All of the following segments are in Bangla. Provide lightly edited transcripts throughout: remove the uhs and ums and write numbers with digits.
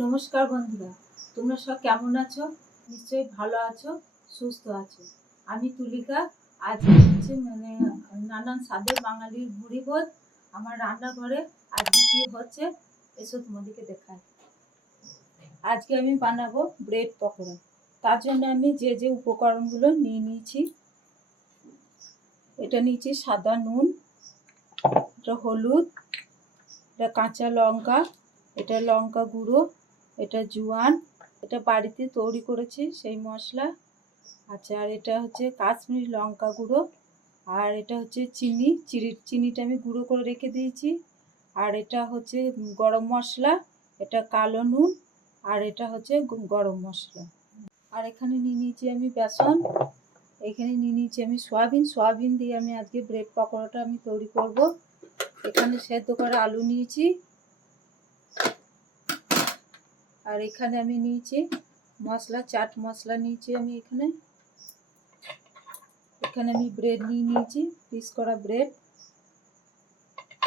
নমস্কার বন্ধুরা, তোমরা সব কেমন আছো? নিশ্চয়ই ভালো আছো, সুস্থ আছো। আমি তুলিকা। আজকে হচ্ছে নানান স্বাদের বাঙালির ভুরিভোজ আমার রান্নাঘরে আজকে কি হচ্ছে এসো তোমাদেরকে দেখাই। আজকে আমি বানাবো ব্রেড পকোড়া। তার জন্য আমি যে যে উপকরণগুলো নিয়ে নিয়েছি, এটা নিয়েছি সাদা নুন, এটা হলুদ, এটা কাঁচা লঙ্কা, এটা লঙ্কা গুঁড়ো, এটা জোয়ান, এটা বাড়িতে তৈরি করেছি সেই মশলা। আচ্ছা, আর এটা হচ্ছে কাশ্মীরি লঙ্কা গুঁড়ো, আর এটা হচ্ছে চিনিটা আমি গুঁড়ো করে রেখে দিয়েছি। আর এটা হচ্ছে গরম মশলা, এটা কালো নুন, আর এটা হচ্ছে গরম মশলা। আর এখানে নিয়ে নিয়েছি আমি বেসন, এখানে নিয়ে নিয়েছি আমি সয়াবিন দিয়ে আমি আজকে ব্রেড পকোড়াটা আমি তৈরি করব। এখানে সেদ্ধ করা আলু নিয়েছি, আর এখানে আমি নিয়েছি চাট মশলা নিয়েছি আমি এখানে আমি ব্রেড নিয়ে নিয়েছি, পিস করা ব্রেড।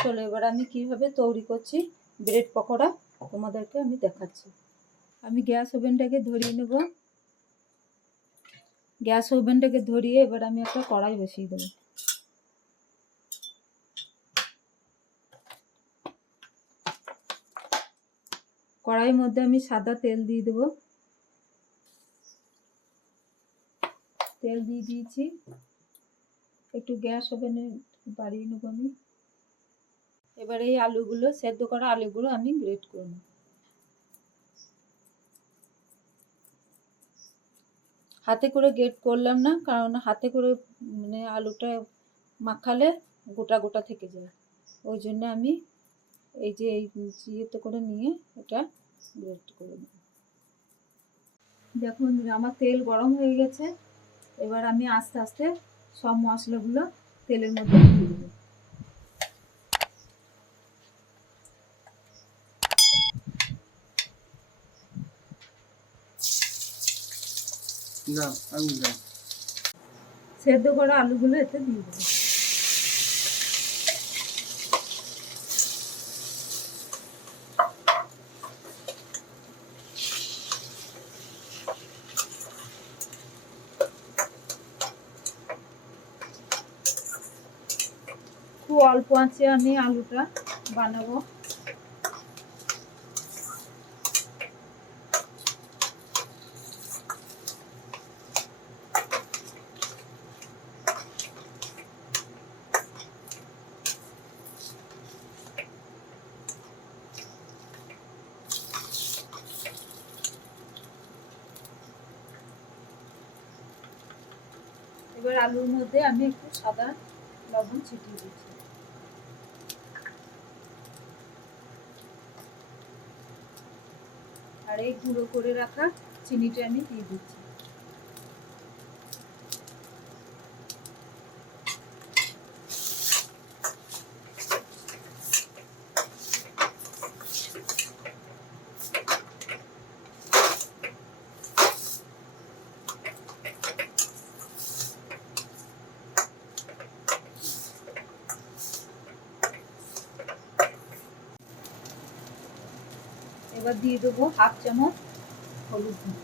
চলো এবার আমি কিভাবে তৈরি করছি ব্রেড পকোড়া তোমাদেরকে আমি দেখাচ্ছি। আমি গ্যাস ওভেনটাকে ধরিয়ে নেব। গ্যাস ওভেনটাকে ধরিয়ে এবার আমি একটা কড়াই বসিয়ে দেবো। কড়াইয়ের মধ্যে আমি সাদা তেল দিয়ে দেবো। তেল দিয়ে দিয়েছি, একটু গ্যাস ওভেনে বাড়িয়ে নেবো আমি। এবার এই সেদ্ধ করা আলুগুলো আমি গ্রেট করে নেব। হাতে করে গ্রেট করলাম না, কারণ হাতে করে আলুটা মাখালে গোটা গোটা থেকে যায়। ওই জন্য আমি এই যে ইয়েতে করে নিয়ে এটা গ্রেট করে নেব। দেখুন আমার তেল গরম হয়ে গেছে। এবার আমি আস্তে আস্তে সব মশলাগুলো তেলের মধ্যে দিয়ে দেবো। সেদ্ধ করা আলুগুলো এতে দিয়ে দেবো। খুব অল্প আঁচে আমি আলুটা বানাবো। এবার আলুর মধ্যে আমি একটু সাদা লবণ ছিটিয়ে দিচ্ছি। আর এই গুঁড়ো করে রাখা চিনিটা আমি দিয়ে দিচ্ছি। এবার দিয়ে দেবো 1/2 চামচ হলুদ গুঁড়ো।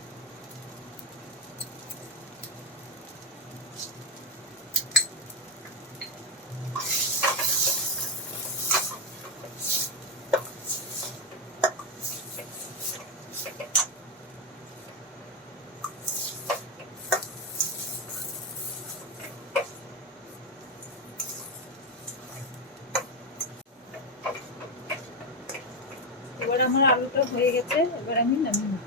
এবার আমার আলুটা হয়ে গেছে, এবার আমি নামিয়ে নেব।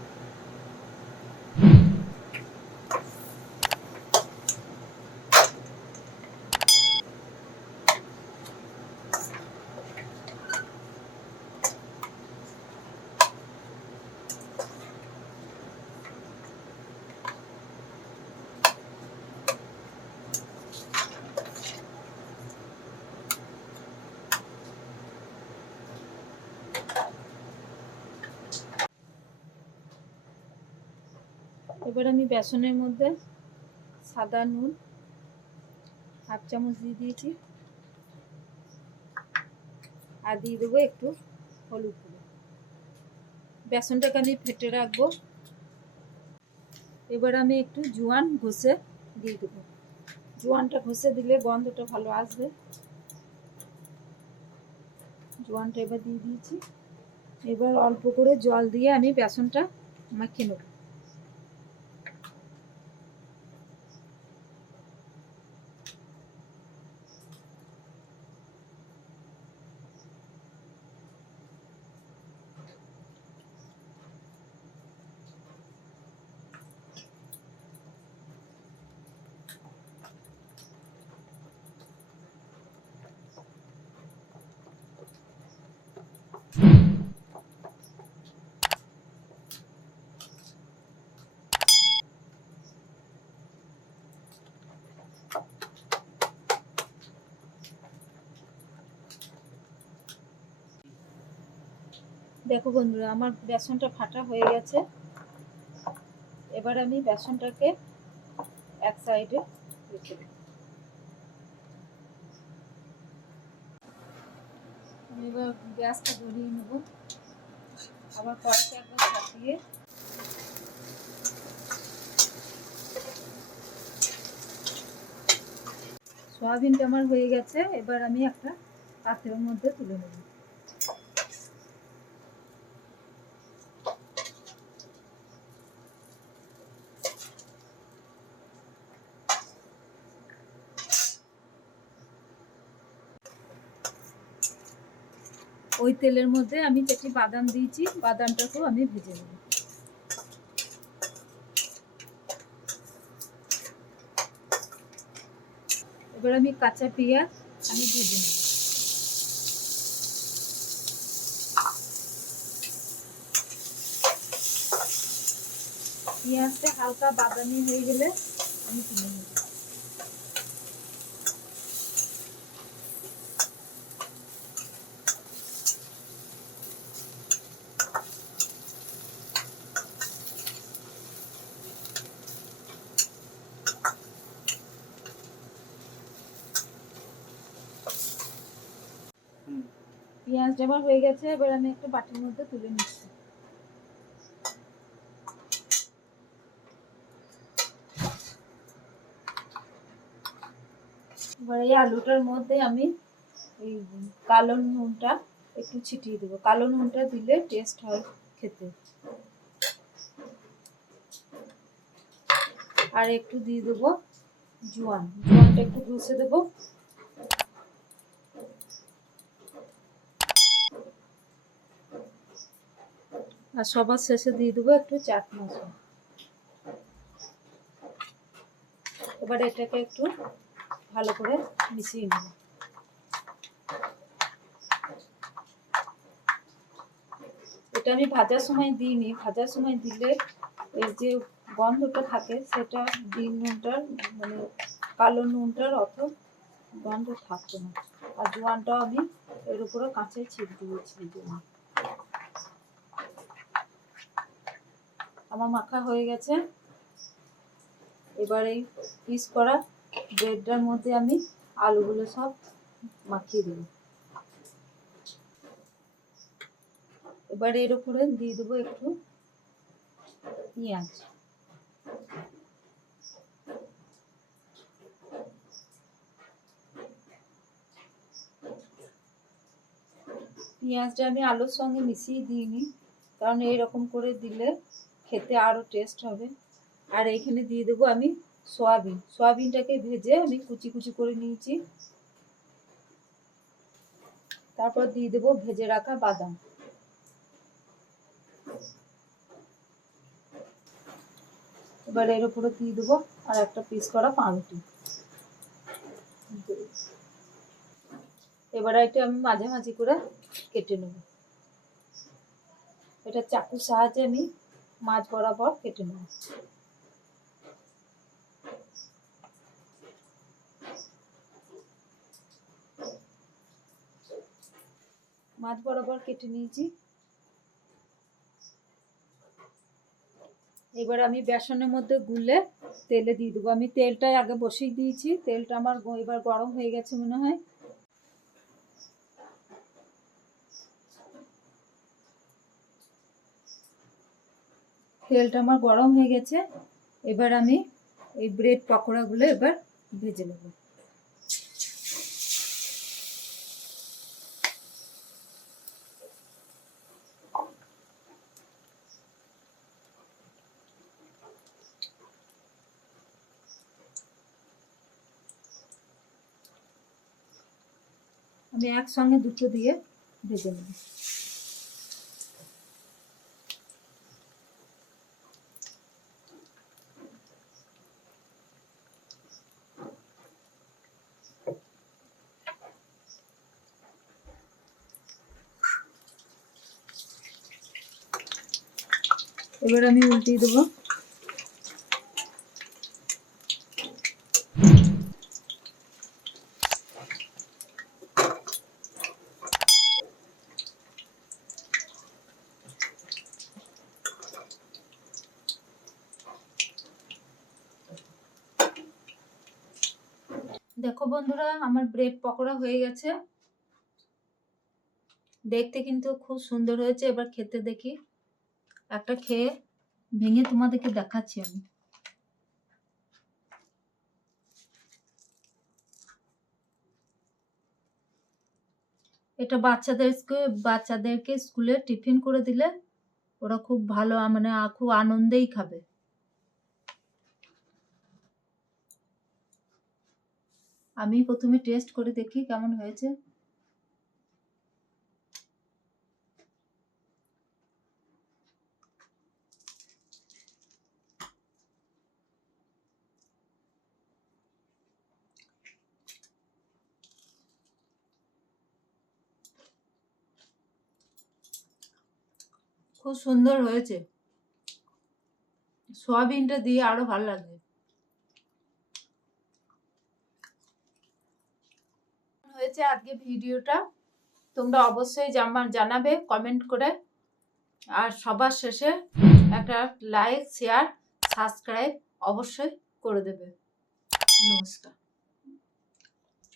এবার আমি বেসনের মধ্যে সাদা নুন 1/2 চামচ দিয়ে দিয়েছি, আর দিয়ে দেবো একটু হলুদ গুঁড়ো। বেসনটাকে আমি ফেটে রাখবো। এবার আমি একটু জোয়ান ঘষে দিয়ে দেবো। জোয়ানটা ঘষে দিলে গন্ধটা ভালো আসবে। জোয়ানটা এবার দিয়ে দিয়েছি। এবার অল্প করে জল দিয়ে আমি বেসনটা মাখিয়ে নেব। দেখো বন্ধুরা, আমার বেসনটা ফাটা হয়ে গেছে। এবার আমি বেসনটাকে এক সাইডে রেখে দেব। আমি এবার গ্যাসটা ধরিয়ে নেব। আবার কড়াইতে একবার চাপিয়ে সয়াবিনটা আমার হয়ে গেছে। এবার আমি একটা পাত্রের মধ্যে তুলে নেব। ওই তেলের মধ্যে আমি যেটি বাদাম দিয়েছি, বাদামটাকেও আমি ভেজে নেব। এবার আমি কাঁচা পেঁয়াজ আমি ভেজে নেব। পেঁয়াজটা হালকা বাদামি হয়ে গেলে আমি তুলে নেব। পেঁয়াজ আমার হয়ে গেছে। এবার আমি একটা বাটির মধ্যে তুলে নিচ্ছি। এবার এই আলুটার মধ্যে আমি এই কালো নুনটা একটু ছিটিয়ে দেবো। কালো নুনটা দিলে টেস্ট হয় খেতে। আর একটু দিয়ে দেবো জোয়ানটা একটু ঘষে দেবো। আর সবার শেষে দিয়ে দেবো একটু চাট মশলা। এবার এটাকে একটু ভালো করে মিশিয়ে নেব। এটা আমি ভাজার সময় দিইনি। ভাজার সময় দিলে এই যে গন্ধটা থাকে সেটা নুনটার মানে কালো নুনটার অত গন্ধ থাকতো না। আর জোয়ানটাও আমি এর উপরে কাঁচে ছিট দিয়েছি। আমার মাখা হয়ে গেছে। এবার এই পিস করা ব্রেডটার মধ্যে আমি আলুগুলো সব মাখিয়ে দেব। এবার এর উপরে দিয়ে দেবো একটু পেঁয়াজ। পেঁয়াজটা আমি আলুর সঙ্গে মিশিয়ে দিইনি, কারণ এইরকম করে দিলে খেতে আরও টেস্ট হবে। আর এইখানে দিয়ে দেবো আমি সয়াবিনটাকে ভেজে আমি কুচি কুচি করে নিয়েছি। তারপর দিয়ে দেবো ভেজে রাখা বাদাম। এবার এর উপরে দিয়ে দেবো আর একটা পিস করা পাউরুটি। এবার এটা আমি মাঝামাঝি করে কেটে নেব। এটা চাকুর সাহায্যে আমি মাছ বরাবর কেটে নেব। মাছ বরাবর কেটে নিয়েছি। এবার আমি বেসনের মধ্যে গুলে তেলে দিয়ে দেবো। আমি তেলটাই আগে বসিয়ে দিয়েছি। তেলটা আমার এবার গরম হয়ে গেছে মনে হয়। তেলটা আমার গরম হয়ে গেছে। এবার আমি এই ব্রেড পকোড়াগুলো এবার ভেজে নেব। আমি একসঙ্গে দুটো দিয়ে ভেজে নেব। এবার আমি উল্টিয়ে দেবো। দেখো বন্ধুরা, আমার ব্রেড পকোড়া হয়ে গেছে। দেখতে কিন্তু খুব সুন্দর হয়েছে। এবার খেতে দেখি, একটা খেয়ে ভেঙে তোমাদেরকে দেখাচ্ছি আমি। এটা বাচ্চাদেরকে স্কুলে টিফিন করে দিলে ওরা খুব ভালো, মানে খুব আনন্দেই খাবে। আমি প্রথমে টেস্ট করে দেখি কেমন হয়েছে। খুব সুন্দর হয়েছে। সয়াবিনটা দিয়ে আরো ভালো লাগবে। হয়েছে আজকে ভিডিওটা তোমরা অবশ্যই জানাবে কমেন্ট করে। আর সবার শেষে একটা লাইক, শেয়ার, সাবস্ক্রাইব অবশ্যই করে দেবে। নমস্কার।